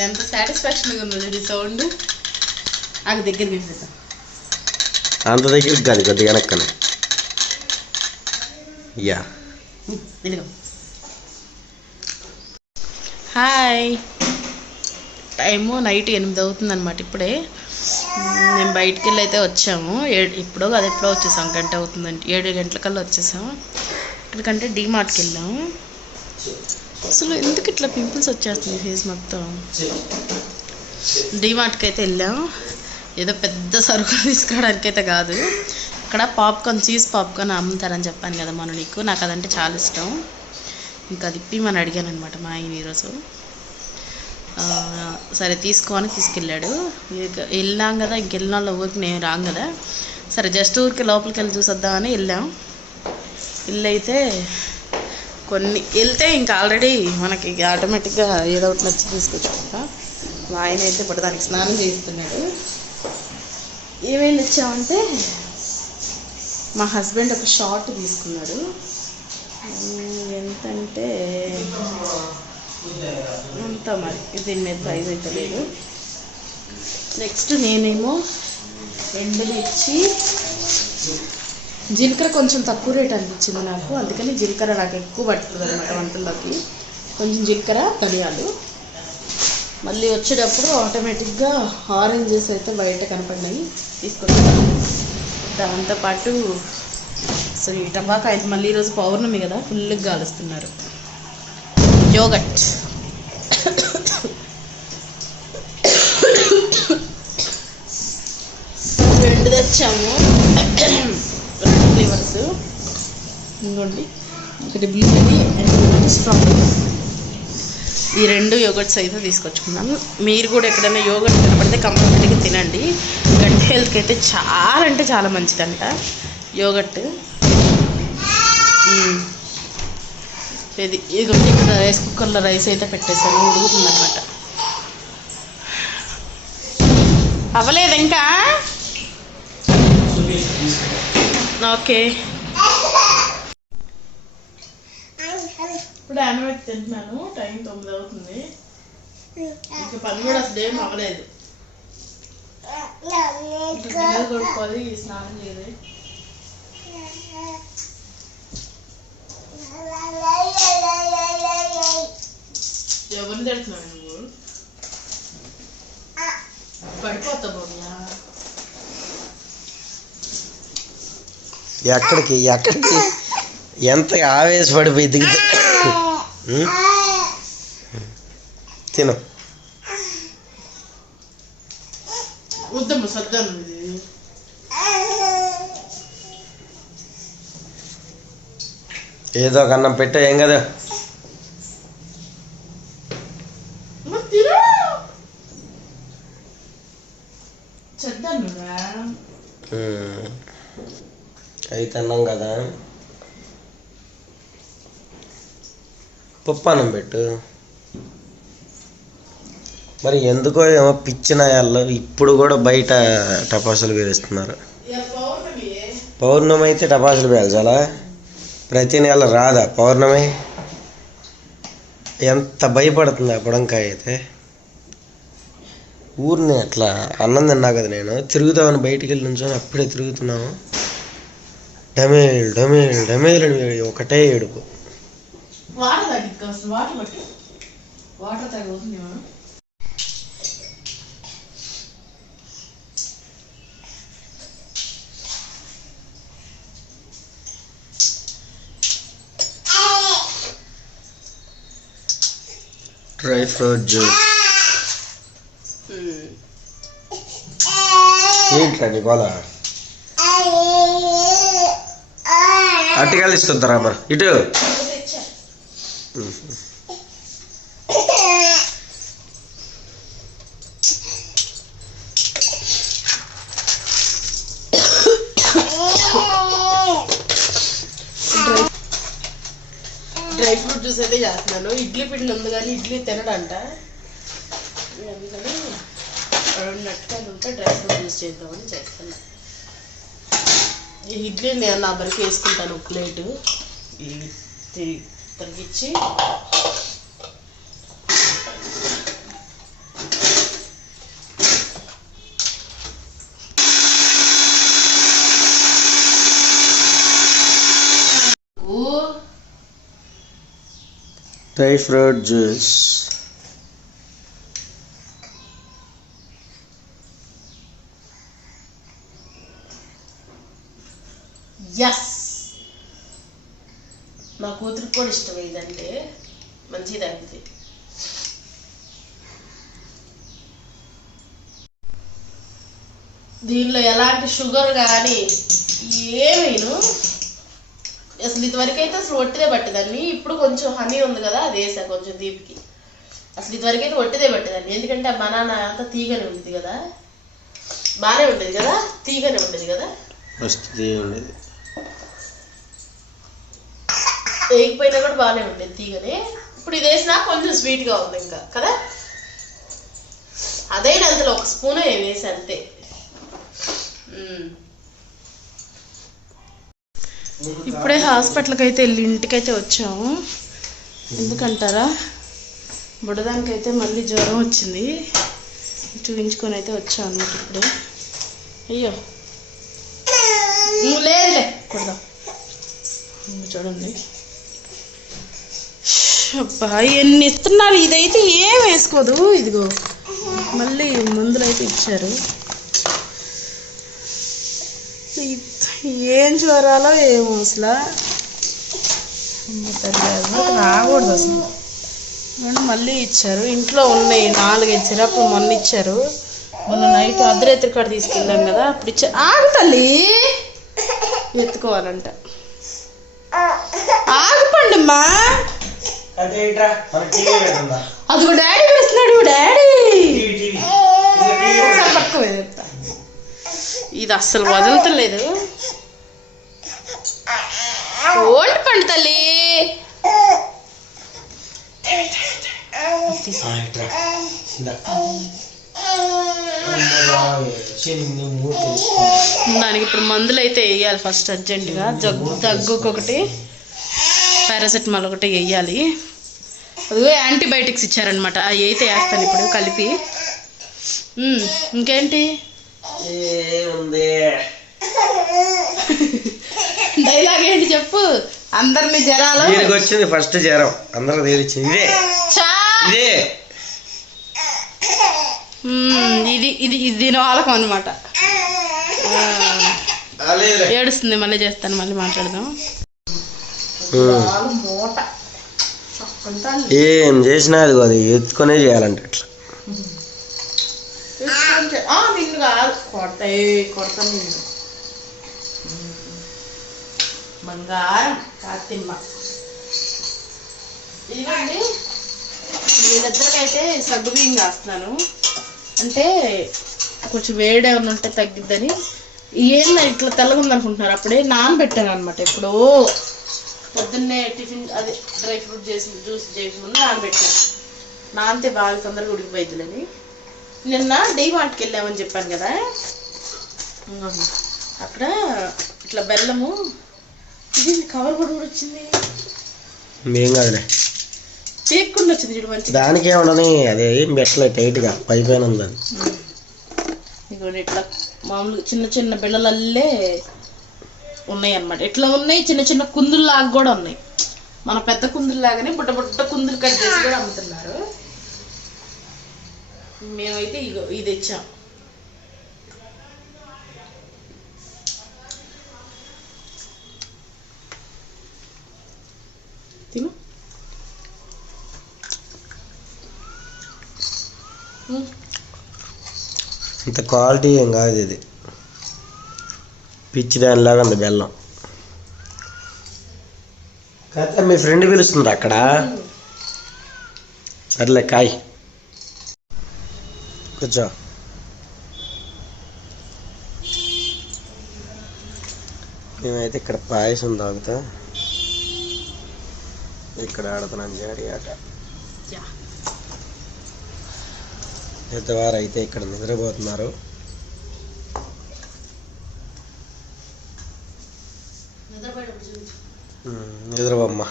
ఎంత సాటిస్ఫాక్షన్గా ఉన్నది ఇది సౌండ్ నాకు దగ్గర తీసేద్దాం. అంత దగ్గరికి కాదు కొద్దిగా వెనక్కనే. యా. ఇదిగో హాయ్. టైము నైట్ ఎనిమిది అవుతుంది అనమాట ఇప్పుడే మేము బయటికి వెళ్ళి అయితే వచ్చాము. ఏడు ఇప్పుడో అది ఎప్పుడో వచ్చేసాం. గంట అవుతుందంటే ఏడు గంటలకల్లా వచ్చేసాం. ఇక్కడికంటే డీమార్ట్కి వెళ్ళాము అసలు ఎందుకు ఇట్లా పింపుల్స్ వచ్చేస్తుంది ఫేస్ మొత్తం? డీమార్ట్కి అయితే వెళ్ళాం. ఏదో పెద్ద సరుకులు తీసుకోవడానికి అయితే కాదు. ఇక్కడ పాప్కార్న్ చీజ్ పాప్కార్న్ అమ్ముతారని చెప్పాను కదా మనం నీకు. నాకు అదంటే చాలా ఇష్టం. ఇంకా అది ఇప్పిమని అడిగాను అనమాట మా ఆయన ఈరోజు. సరే తీసుకో అని తీసుకెళ్ళాడు వెళ్ళాం కదా ఇంక వెళ్ళిన వాళ్ళ ఊరికి నేను రాం కదా. సరే జస్ట్ ఊరికి లోపలికి వెళ్ళి చూసొద్దామని వెళ్ళాం. ఇల్లు అయితే కొన్ని వెళ్తే ఇంకా ఆల్రెడీ మనకి ఆటోమేటిక్గా ఏదో ఒకటి నచ్చి తీసుకొచ్చుకుంటా. మా ఆయన అయితే ఇప్పుడు దానికి స్నానం చేస్తున్నాడు ఏమేమి తెచ్చామంటే మా హస్బెండ్ ఒక షార్ట్ తీసుకున్నాడు. ఎంతంటే అంత మరి. దీని మీద ప్రైస్ అయితే లేదు. నెక్స్ట్ నేనేమో రెండు ఇచ్చి జీలకర్ర కొంచెం తక్కువ రేట్ అనిపించింది నాకు. అందుకని జీలకర్ర నాకు ఎక్కువ పడుతుంది అనమాట వంటల్లోకి. కొంచెం జీలకర్ర ధనియాలు. మళ్ళీ వచ్చేటప్పుడు ఆటోమేటిక్గా ఆరెంజెస్ అయితే బయట కనపడినాయి. తీసుకొచ్చాను. దాంతోపాటు సో ఈ అయితే మళ్ళీ ఈరోజు పౌర్ణమి కదా ఫుల్గా కాలుస్తున్నారు యోగట్ రెండు తెచ్చాము. ఫ్లేవర్స్. ఇంకోండి ఒకటి బ్లూబెర్రీ అండ్ స్ట్రాబెర్రీ. ఈ రెండు యోగర్ట్స్ అయితే తీసుకొచ్చుకున్నాం మీరు కూడా ఎక్కడైనా యోగర్ట్ కనపడితే కంపల్సరీగా తినండి. గట్టి హెల్త్కి అయితే చాలా అంటే చాలా మంచిదంట. యోగర్ట్ ఇది ఇది ఇక్కడ రైస్ కుక్కర్లో రైస్ అయితే పెట్టేసాను ఉడుకుతుందనమాట అవ్వలేదు ఇంకా? ఓకే ఇప్పుడు యానివర్సరీ తింటున్నాను. టైం తొమ్మిది అవుతుంది. ఇంకా పని కూడా అసలు ఏం అవ్వలేదు. గిన్నెలు కొడుకోవాలి స్నానం చేయాలి. ఎవరిని తిడుతున్నావు నువ్వు? పడిపోతావు బాబు ఎక్కడికి ఎక్కడికి? ఎంత ఆవేశపడిపోయి దిగుతా? తిను. ఏదో ఒక అన్నం పెట్టా ఏం కదా మరి తిను చెద్దాను ఉం. అవి తిన్నాం కదా. పప్పు అన్నం పెట్టు. మరి ఎందుకో ఏమో పిచ్చిన వాళ్ళు ఇప్పుడు కూడా బయట టపాసులు పేరుస్తున్నారు పౌర్ణమి. పౌర్ణమి అయితే టపాసులు పేల్చాలా? ప్రతి నెల రాదా పౌర్ణమి? ఎంత భయపడుతుంది ఆ బుడంకాయ అయితే. ఊరిని అట్లా అన్నం తిన్నా కదా నేను. తిరుగుదామని బయటికి వెళ్ళి నుంచొని అప్పుడే తిరుగుతున్నాము. డమేల్ డమేల్ డమేల్ అని ఒకటే ఏడుపు వాటర్ తాగి వస్తుంది వాటర్ పట్టి వాటర్ తాగి అవుతుంది ఏమో. డ్రై ఫ్రూట్ జ్యూస్ ఏంట్రా నీ గోల అట్టికాయలు ఇస్తుంటారా మరి. ఇటు. డ్రై ఫ్రూట్ జ్యూస్ అయితే చేస్తున్నాను. ఇడ్లీ పిండి ఉంది కానీ ఇడ్లీ తినడంట. అందుకని రెండు నట్టుకాయలు ఉంటే డ్రై ఫ్రూట్ జ్యూస్ చేద్దామని చేస్తున్నాను ఈ ఇడ్లీ నేను నా బరికి వేసుకుంటాను ప్లేటు. ఇది తగ్గించి టైఫ్రాయిడ్ జ్యూస్ ఎస్ మా కూతురికి కూడా ఇష్టం ఇదంటే మంచిది తగ్గుతుంది దీనిలో ఎలాంటి షుగర్ కానీ ఏమీను. అసలు ఇదివరకు అయితే అసలు ఒట్టిదే పట్టేదాన్ని. ఇప్పుడు కొంచెం హనీ ఉంది కదా అది వేసా కొంచెం దీపికి. అసలు ఇదివరకు అయితే ఒట్టిదే పట్టేదాన్ని. ఎందుకంటే ఆ బనానా అంతా తీగనే ఉంటుంది కదా. బాగానే ఉంటుంది కదా తీగనే ఉండేది కదా. ఉండేది. వేగిపోయినా కూడా బాగానే ఉండేది తీగనే. ఇప్పుడు ఇది వేసినా కొంచెం స్వీట్గా ఉంది ఇంకా కదా? అదైనా అంతలో ఒక స్పూన్ వేసి అంతే. ఇప్పుడే హాస్పిటల్కి అయితే వెళ్ళి ఇంటికైతే వచ్చాము. ఎందుకంటారా? బుడదానికి అయితే మళ్ళీ జ్వరం వచ్చింది. చూపించుకొని అయితే వచ్చాం అన్నమాట ఇప్పుడే. అయ్యో. ఉమ్, లేదులే కొడదాం. ఉమ్, చూడండి. అబ్బా ఎన్ని ఇస్తున్నారు ఇదైతే ఏం వేసుకోదు ఇదిగో. మళ్ళీ మందులు అయితే ఇచ్చారు. ఏం చూడాలో ఏమో అసలు. అసలు రాకూడదు అసలు. మళ్ళీ ఇచ్చారు. ఇంట్లో ఉన్నాయి నాలుగైదు సిరప్లు మొన్న ఇచ్చారు. మొన్న నైట్ అర్ధరాత్రి కాడ తీసుకెళ్ళాం కదా అప్పుడు ఇచ్చారు ఆగు తల్లి. ఎత్తుకోవాలంట. ఆగుపండమ్మా అమ్మా ఇట్రా మన టీవీ పెడుతుందా అదిగో డాడీ పిలుస్తున్నాడు డాడీ. ఇది అస్సలు వదలతలేదు. ఓల్డ్ పండు తల్లి. దానికి ఇప్పుడు మందులు అయితే వేయాలి ఫస్ట్ అర్జెంటుగా జగ్గు దగ్గుకు ఒకటి పారాసెటమాల్ ఒకటి వేయాలి. అదిగో యాంటీబయాటిక్స్ ఇచ్చారనమాట అవి అయితే వేస్తాను ఇప్పుడు కలిపి. ఇంకేంటి? డైలాగ్ ఏంటి చెప్పు? అందరిని జరాలు. దీనికి వచ్చింది ఫస్ట్ జ్వరం అందరూ తేలిచ్చింది. ఇదే. ఇదే. ఇది ఇది ఇది దీని వాళ్ళకం అనమాట ఏడుస్తుంది మళ్ళీ చేస్తాను మళ్ళీ మాట్లాడదాం. మూట ఏం చేసినా అది అది ఎత్తుకొనే చేయాలంట అట్లా నిన్ను కాదు. కొడతాయి కొడతాను నిన్ను. బంగారం కాతిమ్మ ఇదిగోండి. వీళ్ళిద్దరికైతే సగ్గు బియ్యం కాస్తున్నాను. అంటే కొంచెం వేడి ఏమైనా ఉంటే తగ్గిద్దని. ఏంది ఇట్లా తెల్లగా ఉందనుకుంటున్నారు అప్పుడే నానబెట్టాను అనమాట ఎప్పుడో. పొద్దున్నే టిఫిన్ అదే డ్రై ఫ్రూట్ చేసి జ్యూస్ చేసి ముందు నానబెట్టాను. నానితే బాగా తొందరగా ఉడికిపోయిద్దులని నిన్న డీ మార్ట్కి వెళ్ళామని చెప్పాను కదా. అక్కడ ఇట్లా బెల్లము ఇది కవర్ కూడా కూడా వచ్చింది. ఏం కాదులే. చేయకుండా వచ్చింది చూడు మంచిగా. దానికి ఏమన్నది అదే ఏం పెట్టలేదు టైట్గా పై పైన ఉంది అది. ఇట్లా మామూలుగా చిన్న చిన్న బిళ్ళలల్లే ఉన్నాయి అన్నమాట ఇట్లా ఉన్నాయి? చిన్న చిన్న కుందుల్లాగా కూడా ఉన్నాయి. మన పెద్ద కుందుల్లాగానే బుట్ట బుట్ట కుందులు కట్ చేసి కూడా అమ్ముతున్నారు. మేమైతే ఇగో ఇది తెచ్చాం. తిను. ఇంత క్వాలిటీ ఏం కాదు ఇది. పిచ్చి దానిలాగా ఉంది బెల్లం. కాకపోతే మీ ఫ్రెండ్ పిలుస్తుంది అక్కడ. సర్లే కాయ్. కూర్చో. మేమైతే ఇక్కడ పాయసం తాగుతా. ఇక్కడ ఆడుతున్నాం జాడి ఆట. పెద్దవారు అయితే ఇక్కడ నిద్రపోతున్నారు. నిద్రపోయేటప్పుడు చూపించు. ఉమ్, నిద్రపోమ్మా